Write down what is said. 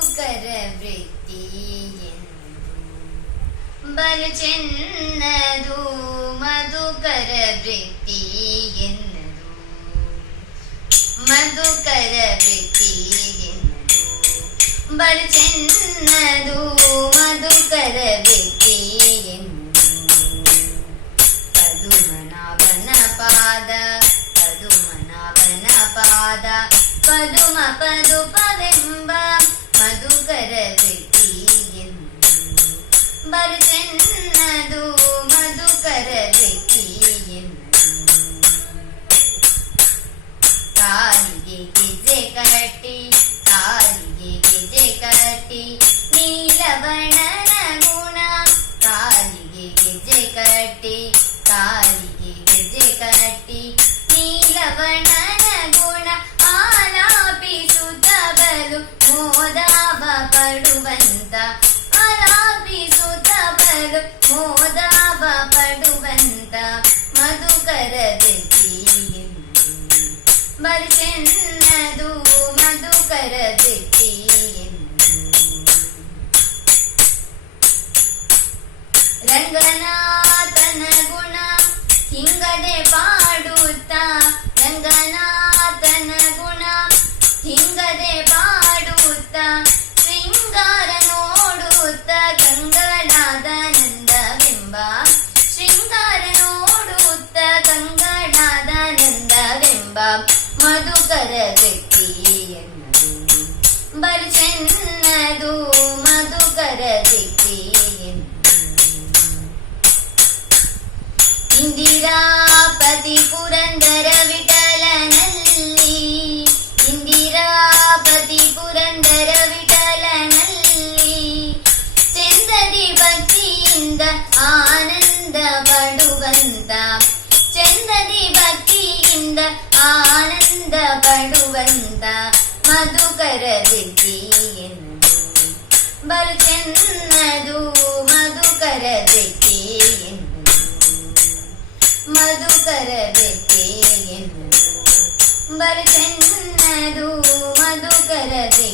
ಮಧುಕರ ವೃತ್ತಿ ಬಲು ಚೆನ್ನದು ಮಧುಕರ ವೃತ್ತಿ ಎನ್ನದು ಮಧುಕರ ವೃತ್ತಿ ಎನ್ನದು ಬಲು ಚೆನ್ನದು ಮಧುಕರ ವೃತ್ತಿ ಎನ್ನದು ಪದುಮನಾಭನ ಪಾದ ಪದುಮನಾಭನ ಪಾದ ಪದುಮ ಪದುಪವೆಂಬ ಮಧುಕರ ವೃತ್ತಿ ಎನ್ನದು ಬಲು ಚೆನ್ನದು ಮಧುಕರ ವೃತ್ತಿ ಎನ್ನದು ಕಾಲಿಗೆ ಗೆಜ್ಜೆ ಕಟ್ಟಿ ಕಾಲಿಗೆ ಗೆಜ್ಜೆ ಕಟ್ಟಿ ನೀಲವರ್ಣನ ಗುಣ ಕಾಲಿಗೆ ಗೆಜ್ಜೆ ಕಟ್ಟಿ ಕಾಲಿಗೆ ಗೆಜ್ಜೆ ಕಟ್ಟಿ ನೀಲವರ್ಣನ ಗುಣ ಆಲಾಪಿಸುತ್ತ ಬಲು ಮೋದಾವ ಪಡುವಂತ ಆಲಾಪಿಸುತ್ತ ಬಲು ಮೋದಾವ ಪಡುವಂತ ಮಧುಕರ ವೃತ್ತಿ ಎನ್ನದು ಬಲು ಚೆನ್ನದು ಮಧುಕರ ವೃತ್ತಿ ರಂಗನಾಥನ ಗುಣ ಹಿಂಗದೆ ಪಾಡುತ್ತ ರಂಗನಾಥನ ಗುಣ ಹಿಂಗದೆ ಪಾಡುತ್ತ ಶೃಂಗಾರ ನೋಡುತ್ತ ಕಂಗಳಾದನಂದವೆಂಬ ಶೃಂಗಾರ ನೋಡುತ್ತ ಕಂಗಳಾದನಂದವೆಂಬ ಮಧುಕರ ವೃತ್ತಿ ಎನ್ನದು ಬಲು ಚೆನ್ನದು ಮಧುಕರ ವೃತ್ತಿ ಇಂದಿರಾಪತಿ ಪುರಂದರ ವಿಠಲನಲ್ಲಿ ಇಂದಿರಾಪತಿ ಪುರಂದರ ವಿಠಲನಲ್ಲಿ ಚಂದದಿ ಭಕ್ತಿಯಿಂದ ಆನಂದ ಪಡುವಂತ ಚಂದದಿ ಭಕ್ತಿಯಿಂದ ಆನಂದ ಪಡುವಂತ ಮಧುಕರ ವೃತ್ತಿ ಎನ್ನದು ಬಲು ಚೆನ್ನದು ಮಧುಕರ ವೃತ್ತಿ ಎನ್ನದು ಮಧುಕರ ವೃತ್ತಿ ಎನ್ನದು ಬಲು ಚೆನ್ನದು ಮಧುಕರ ವೃತ್ತಿ